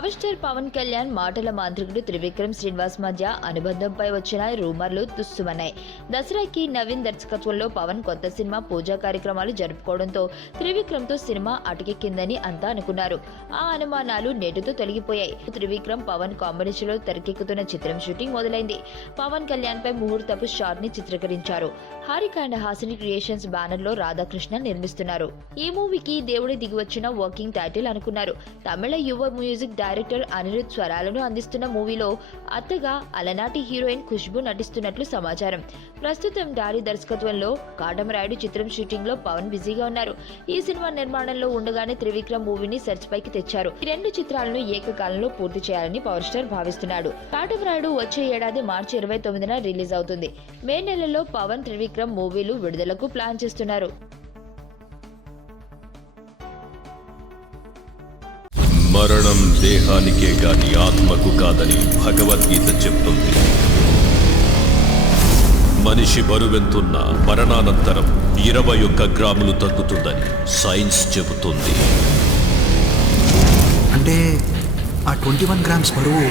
Power star Pawan Kalyan మాటల మాంత్రికుడు త్రివిక్రమ్ శ్రీనివాస్ మధ్య అనుబంధంపై వచ్చిన రూమర్లు తుస్సుమన్నాయి. దసరాకి నవీన్ దర్శకత్వంలో పవన్ కొత్త సినిమా పూజా కార్యక్రమాలు జరుపుకోవడంతో త్రివిక్రమ్ తో సినిమా అటకెక్కిందని అంతా అనుకున్నారు. ఆ అనుమానాలు నేటితో తొలగిపోయాయి. త్రివిక్రమ్ పవన్ కాంబినేషన్లో తెరకెక్కుతున్న చిత్రం షూటింగ్ మొదలైంది. పవన్ కళ్యాణ్ పై ముహూర్తపు షాట్ ని చిత్రీకరించారు. Harika and Hasini creations banner లో రాధాకృష్ణ నిర్మిస్తున్నారు. ఈ మూవీకి దేవుడి దిగివచ్చిన వర్కింగ్ టైటిల్ అనుకున్నారు. తమిళ యువ మ్యూజిక్ డైరెక్టర్ అనిరుద్ స్వరాలను అందిస్తున్న మూవీలో అత్తగా అలనాటి హీరోయిన్ ఖుష్బు నటిస్తున్నట్లు సమాచారం. ప్రస్తుతం డారీ దర్శకత్వంలో కాటమరాయుడు చిత్రం షూటింగ్ లో పవన్ బిజీగా ఉన్నారు. ఈ సినిమా నిర్మాణంలో ఉండగానే త్రివిక్రమ్ మూవీని సెర్చ్ పైకి తెచ్చారు. ఈ రెండు చిత్రాలను ఏకకాలంలో పూర్తి చేయాలని పవర్ స్టార్ భావిస్తున్నాడు. కాటమరాయుడు వచ్చే ఏడాది మార్చి 29న రిలీజ్ అవుతుంది. మే నెలలో పవన్ త్రివిక్రమ్ మూవీలు విడుదలకు ప్లాన్ చేస్తున్నారు. మరణం దేహానికే గాని ఆత్మకు కాదని భగవద్గీత చెప్తుంది. మనిషి బరువెంతున్న మరణానంతరం 21 గ్రాములు తగ్గుతుందని సైన్స్ చెబుతుంది. అంటే ఆ 21 గ్రామ్స్ బరువు